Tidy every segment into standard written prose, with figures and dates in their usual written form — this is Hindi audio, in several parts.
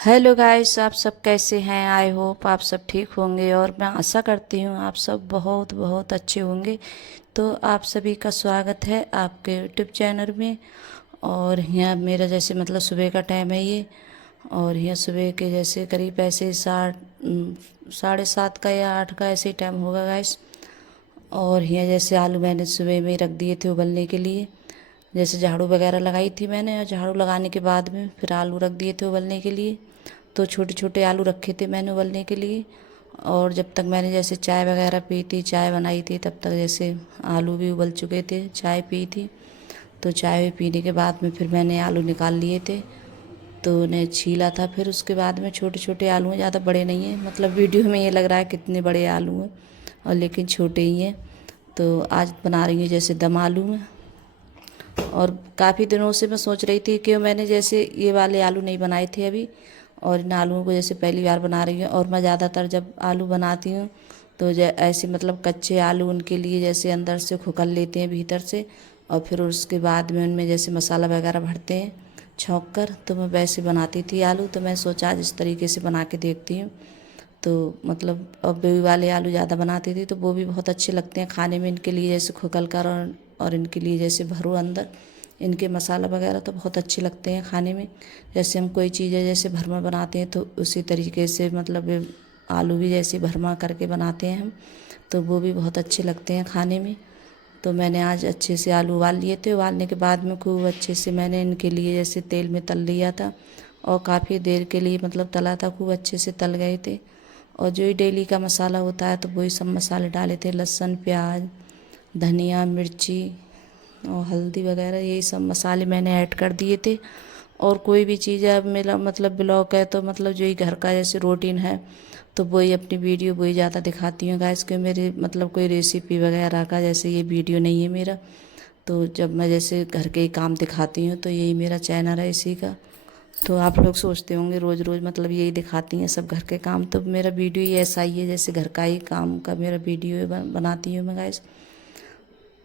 हेलो गाइस, आप सब कैसे हैं। आई होप आप सब ठीक होंगे और मैं आशा करती हूँ आप सब बहुत बहुत अच्छे होंगे। तो आप सभी का स्वागत है आपके यूट्यूब चैनल में। और यहाँ मेरा जैसे मतलब सुबह का टाइम है ये। और यहाँ सुबह के जैसे करीब ऐसे 7:30 का या 8 का ऐसे ही टाइम होगा गाइस। और यहाँ जैसे आलू मैंने सुबह में रख दिए थे उबलने के लिए। जैसे झाड़ू वगैरह लगाई थी मैंने, और झाड़ू लगाने के बाद में फिर आलू रख दिए थे उबलने के लिए। तो छोटे छोटे आलू रखे थे मैंने उबलने के लिए। और जब तक मैंने जैसे चाय वगैरह पी थी, चाय बनाई थी, तब तक जैसे आलू भी उबल चुके थे, चाय पी थी। तो चाय पीने के बाद में फिर मैंने आलू निकाल लिए थे। तो उन्हें छीला था। फिर उसके बाद में छोटे छोटे आलू हैं, ज़्यादा बड़े नहीं हैं, मतलब वीडियो में ये लग रहा है कितने बड़े आलू हैं, और लेकिन छोटे ही हैं। तो आज बना रही हूँ जैसे दम आलू में। और काफ़ी दिनों से मैं सोच रही थी कि मैंने जैसे ये वाले आलू नहीं बनाए थे अभी, और इन आलूओं को जैसे पहली बार बना रही हूँ। और मैं ज़्यादातर जब आलू बनाती हूँ तो ऐसे मतलब कच्चे आलू उनके लिए जैसे अंदर से खुकल लेते हैं भीतर से, और फिर उसके बाद में उनमें जैसे मसाला वगैरह भरते हैं छौंक कर। तो मैं वैसे बनाती थी आलू, तो मैं सोचा आज इस तरीके से बना के देखती हूँ। तो मतलब अब बेबी वाले आलू ज़्यादा बनाती थी, तो वो भी बहुत अच्छे लगते हैं खाने में। इनके लिए जैसे खुकल कर और इनके लिए जैसे भरो अंदर इनके मसाला वगैरह, तो बहुत अच्छे लगते हैं खाने में। जैसे हम कोई चीज़ें जैसे भरमा बनाते हैं तो उसी तरीके से मतलब आलू भी जैसे भरमा करके बनाते हैं हम, तो वो भी बहुत अच्छे लगते हैं खाने में। तो मैंने आज अच्छे से आलू उबाल लिए थे। उबालने के बाद में खूब अच्छे से मैंने इनके लिए जैसे तेल में तल लिया था, और काफ़ी देर के लिए मतलब तला था, खूब अच्छे से तल गए थे। और जो ही डेली का मसाला होता है तो वही सब मसाले डाले थे, लहसुन, प्याज, धनिया, मिर्ची और हल्दी वगैरह, यही सब मसाले मैंने ऐड कर दिए थे। और कोई भी चीज़ है मेरा मतलब ब्लॉग है, तो मतलब जो ही घर का जैसे रूटीन है तो वही अपनी वीडियो वही ज़्यादा दिखाती हूँ गाइस। कि मेरे मतलब कोई रेसिपी वगैरह का जैसे ये वीडियो नहीं है मेरा। तो जब मैं जैसे घर के ही काम दिखाती हूँ तो यही मेरा चैनल है इसी का। तो आप लोग सोचते होंगे रोज़ रोज़ मतलब यही दिखाती हैं सब घर के काम, तो मेरा वीडियो ही ऐसा ही है, जैसे घर का ही काम का मेरा वीडियो बनाती हूँ मैं गाइस।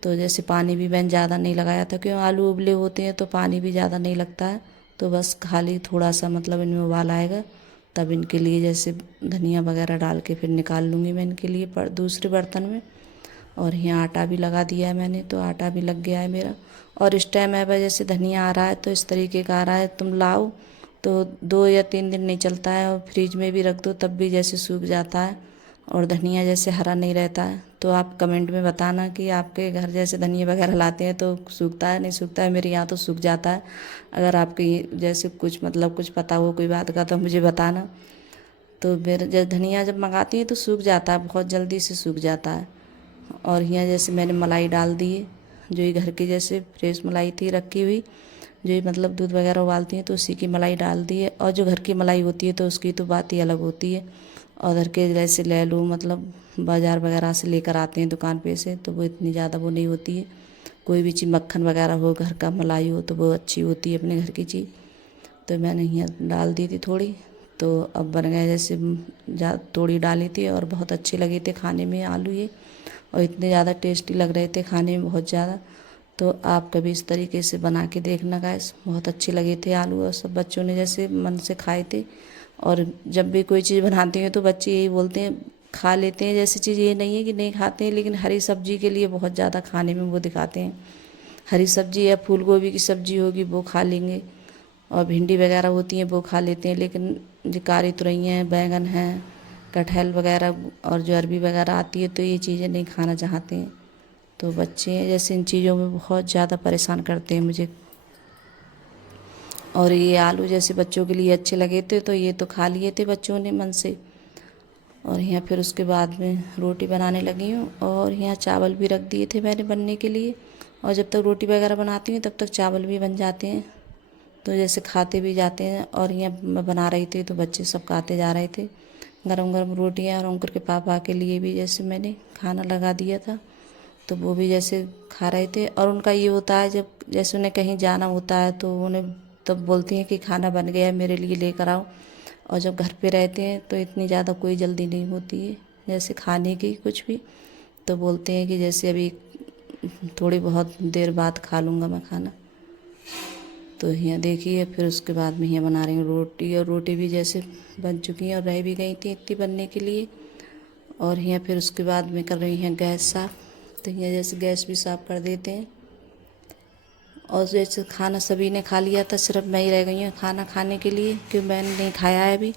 तो जैसे पानी भी मैंने ज़्यादा नहीं लगाया था, क्यों आलू उबले होते हैं तो पानी भी ज़्यादा नहीं लगता है। तो बस खाली थोड़ा सा मतलब इनमें उबाल आएगा, तब इनके लिए जैसे धनिया वगैरह डाल के फिर निकाल लूँगी मैं इनके लिए दूसरे बर्तन में। और यहाँ आटा भी लगा दिया है मैंने, तो आटा भी लग गया है मेरा। और इस टाइम है भाई जैसे धनिया आ रहा है तो इस तरीके का आ रहा है, तुम लाओ तो 2 या 3 दिन नहीं चलता है, और फ्रिज में भी रख दो तब भी जैसे सूख जाता है, और धनिया जैसे हरा नहीं रहता है। तो आप कमेंट में बताना कि आपके घर जैसे धनिया वगैरह लाते हैं तो सूखता है नहीं सूखता है। मेरे यहाँ तो सूख जाता है। अगर आपके जैसे कुछ मतलब कुछ पता हो कोई बात का तो मुझे बताना। तो मेरे जब धनिया जब मंगाती है तो सूख जाता है, बहुत जल्दी से सूख जाता है। और यहाँ जैसे मैंने मलाई डाल दी है, जो ये घर की जैसे फ्रेश मलाई थी रखी हुई, जो ये मतलब दूध वगैरह उबालती हैं तो उसी की मलाई डाल दी है। और जो घर की मलाई होती है तो उसकी तो बात ही अलग होती है। और घर के जैसे ले लो मतलब बाज़ार वगैरह से लेकर आते हैं दुकान पे से, तो वो इतनी ज़्यादा वो नहीं होती है। कोई भी चीज़ मक्खन वगैरह हो, घर का मलाई हो, तो वो अच्छी होती है अपने घर की चीज़। तो मैंने यहाँ डाल दी थी थोड़ी। तो अब बन गए जैसे थोड़ी डाली थी, और बहुत अच्छे लगे थे खाने में आलू ये, और इतने ज़्यादा टेस्टी लग रहे थे खाने में बहुत ज़्यादा। तो आप कभी इस तरीके से बना के देखना गाइस, बहुत अच्छे लगे थे आलू, और सब बच्चों ने जैसे मन से खाए थे। और जब भी कोई चीज़ बनाती हूँ तो बच्चे यही बोलते हैं, खा लेते हैं जैसी चीज़, ये नहीं है कि नहीं खाते हैं, लेकिन हरी सब्जी के लिए बहुत ज़्यादा खाने में वो दिखाते हैं। हरी सब्जी या फूल गोभी की सब्जी होगी वो खा लेंगे, और भिंडी वगैरह होती हैं वो खा लेते हैं, लेकिन जो कारी तुरई हैं, बैंगन हैं, कटहल वगैरह और जो अरबी वगैरह आती है तो ये चीज़ें नहीं खाना चाहते हैं। तो बच्चे हैं जैसे इन चीज़ों में बहुत ज़्यादा परेशान करते हैं मुझे। और ये आलू जैसे बच्चों के लिए अच्छे लगे थे तो ये तो खा लिए थे बच्चों ने मन से। और यहाँ फिर उसके बाद में रोटी बनाने लगी हूँ, और यहाँ चावल भी रख दिए थे मैंने बनने के लिए। और जब तक रोटी वगैरह बनाती हूँ तब तक चावल भी बन जाते हैं, तो जैसे खाते भी जाते हैं। और यहाँ मैं बना रही थी तो बच्चे सब खाते जा रहे थे गरम गरम रोटियाँ। और अंकुर के पापा के लिए भी जैसे मैंने खाना लगा दिया था, तो वो भी जैसे खा रहे थे। और उनका ये होता है जब जैसे उन्हें कहीं जाना होता है तो उन्हें तब बोलती हैं कि खाना बन गया है मेरे लिए लेकर आओ। और जब घर पे रहते हैं तो इतनी ज़्यादा कोई जल्दी नहीं होती है जैसे खाने की कुछ भी, तो बोलते हैं कि जैसे अभी थोड़ी बहुत देर बाद खा लूँगा मैं खाना। तो यहाँ देखिए फिर उसके बाद में यहाँ बना रही हूँ रोटी, और रोटी भी जैसे बन चुकी हैं और रह भी गई थी इतनी बनने के लिए। और यहाँ फिर उसके बाद में कर रही हैं गैस साफ़। तो यहाँ जैसे गैस भी साफ़ कर देते हैं। और जैसे खाना सभी ने खा लिया था, सिर्फ मैं ही रह गई हूँ खाना खाने के लिए, क्योंकि मैंने नहीं खाया है अभी।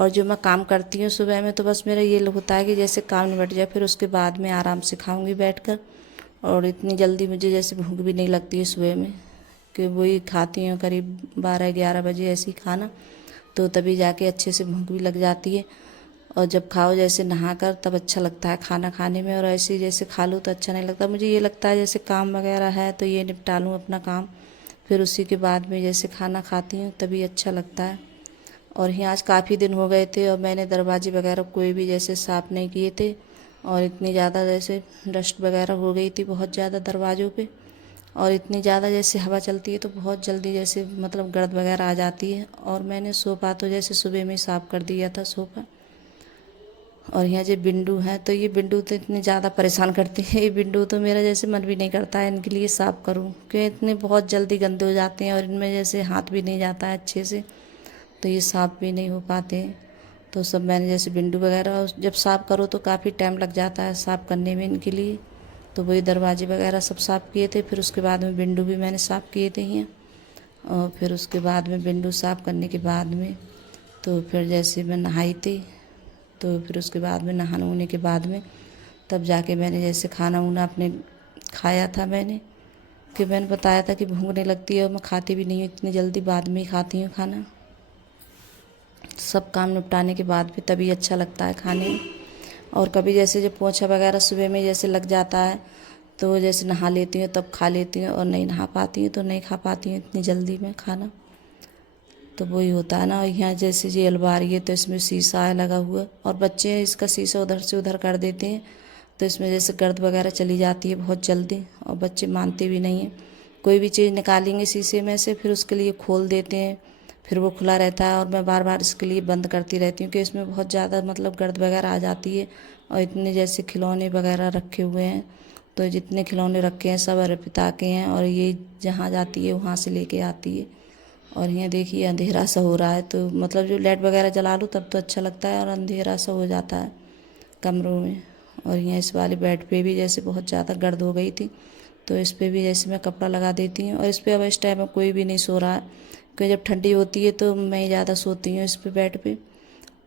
और जो मैं काम करती हूँ सुबह में, तो बस मेरा ये होता है कि जैसे काम निपट जाए फिर उसके बाद में आराम से खाऊंगी बैठकर। और इतनी जल्दी मुझे जैसे भूख भी नहीं लगती है सुबह में, कि वही खाती हूँ करीब 12-11 बजे ऐसी खाना, तो तभी जाके अच्छे से भूख भी लग जाती है। और जब खाओ जैसे नहाकर, तब अच्छा लगता है खाना खाने में। और ऐसे जैसे खा लूँ तो अच्छा नहीं लगता। मुझे ये लगता है जैसे काम वगैरह है तो ये निपटा लूँ अपना काम, फिर उसी के बाद में जैसे खाना खाती हूँ तभी अच्छा लगता है। और यहाँ आज काफ़ी दिन हो गए थे और मैंने दरवाजे वगैरह कोई भी जैसे साफ़ नहीं किए थे, और इतनी ज़्यादा जैसे डस्ट वगैरह हो गई थी बहुत ज़्यादा दरवाज़ों पे। और इतनी ज़्यादा जैसे हवा चलती है तो बहुत जल्दी जैसे मतलब गर्द वगैरह आ जाती है। और मैंने सोफ़ा तो जैसे सुबह में साफ़ कर दिया था सोफ़ा। और यहाँ जो बिंडू हैं, तो ये बिंडू तो इतने ज़्यादा परेशान करते हैं, ये बिंडू तो मेरा जैसे मन भी नहीं करता है इनके लिए साफ़ करूँ, क्योंकि इतने बहुत जल्दी गंदे हो जाते हैं और इनमें जैसे हाथ भी नहीं जाता है अच्छे से, तो ये साफ़ भी नहीं हो पाते हैं। तो सब मैंने जैसे बिंडू वगैरह जब साफ़ करो तो काफ़ी टाइम लग जाता है साफ़ करने में इनके लिए। तो वही दरवाजे वगैरह सब साफ़ किए थे, फिर उसके बाद में बिंडू भी मैंने साफ़ किए थे यहाँ। और फिर उसके बाद में बिंडू साफ़ करने के बाद में तो फिर जैसे मैं नहाई थी, तो फिर उसके बाद में नहाने होने के बाद में तब जाके मैंने जैसे खाना उना अपने खाया था मैंने, कि मैंने बताया था कि भूख नहीं लगती है और मैं खाती भी नहीं हूँ इतनी जल्दी, बाद में ही खाती हूँ खाना। सब काम निपटाने के बाद भी तभी अच्छा लगता है खाने में। और कभी जैसे जब पोछा वगैरह सुबह में जैसे लग जाता है तो जैसे नहा लेती हूँ तब खा लेती हूँ, और नहीं नहा पाती हूँ तो नहीं खा पाती हूँ इतनी जल्दी में खाना। तो वही होता है ना। और यहाँ जैसे ये अलमारी है तो इसमें शीशा है लगा हुआ, और बच्चे इसका शीशा उधर से उधर कर देते हैं, तो इसमें जैसे गर्द वगैरह चली जाती है बहुत जल्दी, और बच्चे मानते भी नहीं हैं। कोई भी चीज़ निकालेंगे शीशे में से फिर उसके लिए खोल देते हैं, फिर वो खुला रहता है और मैं बार बार इसके लिए बंद करती रहती हूँ कि इसमें बहुत ज़्यादा मतलब गर्द वगैरह आ जाती है। और इतने जैसे खिलौने वगैरह रखे हुए हैं, तो जितने खिलौने रखे हैं सब अर्पिता के हैं, और ये जहाँ जाती है वहाँ से लेके आती है। और यहाँ देखिए अंधेरा सा हो रहा है, तो मतलब जो लाइट वगैरह जला लूँ तब तो अच्छा लगता है, और अंधेरा सा हो जाता है कमरों में। और यहाँ इस वाले बेड पे भी जैसे बहुत ज़्यादा गर्द हो गई थी, तो इस पे भी जैसे मैं कपड़ा लगा देती हूँ। और इस पे अब इस टाइम में कोई भी नहीं सो रहा है, क्योंकि जब ठंडी होती है तो मैं ही ज़्यादा सोती हूँ इस पे बेड पे।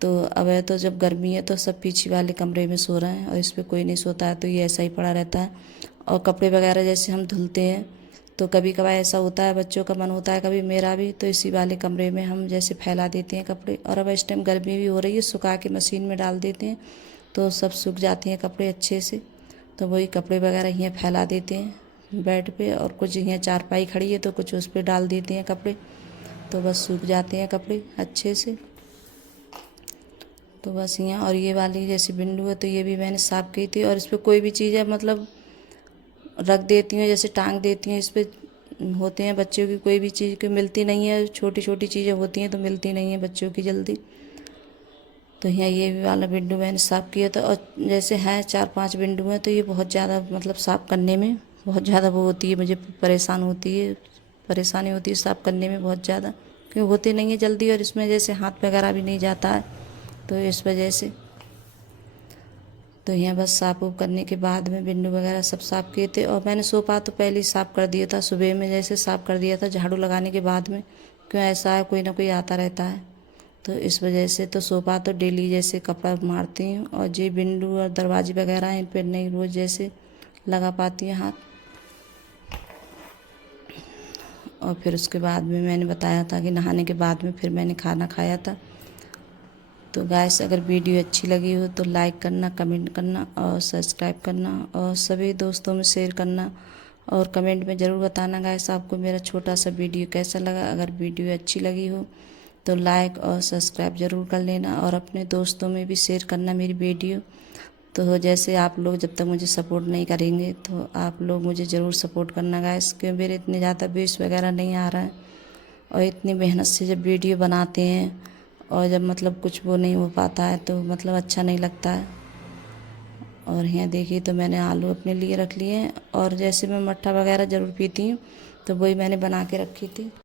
तो अब है तो जब गर्मी है तो सब पीछे वाले कमरे में सो रहे हैं और इस पे कोई नहीं सोता है, तो ये ऐसा ही पड़ा रहता है। और कपड़े वगैरह जैसे हम धुलते हैं तो कभी कभार ऐसा होता है, बच्चों का मन होता है कभी मेरा भी, तो इसी वाले कमरे में हम जैसे फैला देते हैं कपड़े। और अब इस टाइम गर्मी भी हो रही है, सुखा के मशीन में डाल देते हैं तो सब सूख जाते हैं कपड़े अच्छे से। तो वही कपड़े वगैरह यहाँ फैला देते हैं बेड पे, और कुछ यहाँ चारपाई खड़ी है तो कुछ उस पर डाल देते हैं कपड़े, तो बस सूख जाते हैं कपड़े अच्छे से। तो बस यहाँ, और ये वाली जैसे बिंडू है तो ये भी मैंने साफ़ की थी, और इस पर कोई भी चीज़ है मतलब रख देती हूँ, जैसे टांग देती हूँ। इस पर होते हैं बच्चों की कोई भी चीज़ की मिलती नहीं है, छोटी छोटी चीज़ें होती हैं तो मिलती नहीं है बच्चों की जल्दी। तो यहाँ ये भी वाला बिंडू मैंने साफ़ किया था। और जैसे हैं 4-5 बिंडू हैं, तो ये बहुत ज़्यादा मतलब साफ़ करने में बहुत ज़्यादा वो होती है, मुझे परेशानी होती है साफ़ करने में बहुत ज़्यादा, क्योंकि होते नहीं है जल्दी, और इसमें जैसे हाथ वगैरह भी नहीं जाता है, तो इस वजह से। तो यहाँ बस साफ़ उफ करने के बाद में बिंडू वगैरह सब साफ़ किए थे। और मैंने सोफ़ा तो पहले ही साफ़ कर दिया था, सुबह में जैसे साफ़ कर दिया था झाड़ू लगाने के बाद में, क्यों ऐसा है कोई ना कोई आता रहता है, तो इस वजह से। तो सोफ़ा तो डेली जैसे कपड़ा मारती हूँ, और जे बिंडू और दरवाजे वगैरह इन पर नहीं रोज़ जैसे लगा पाती हैं हाथ। और फिर उसके बाद में मैंने बताया था कि नहाने के बाद में फिर मैंने खाना खाया था। तो गाइस अगर वीडियो अच्छी लगी हो तो लाइक करना, कमेंट करना और सब्सक्राइब करना, और सभी दोस्तों में शेयर करना, और कमेंट में ज़रूर बताना गाइस आपको मेरा छोटा सा वीडियो कैसा लगा। अगर वीडियो अच्छी लगी हो तो लाइक और सब्सक्राइब ज़रूर कर लेना, और अपने दोस्तों में भी शेयर करना मेरी वीडियो। तो जैसे आप लोग जब तक मुझे सपोर्ट नहीं करेंगे तो आप लोग मुझे ज़रूर सपोर्ट करना गाइस, क्योंकि मेरे इतने ज़्यादा व्यूज़ वगैरह नहीं आ रहा है, और इतनी मेहनत से जब वीडियो बनाते हैं और जब मतलब कुछ वो नहीं हो पाता है तो मतलब अच्छा नहीं लगता है। और यहाँ देखिए तो मैंने आलू अपने लिए रख लिए हैं, और जैसे मैं मट्ठा वगैरह ज़रूर पीती हूँ तो वही मैंने बना के रखी थी।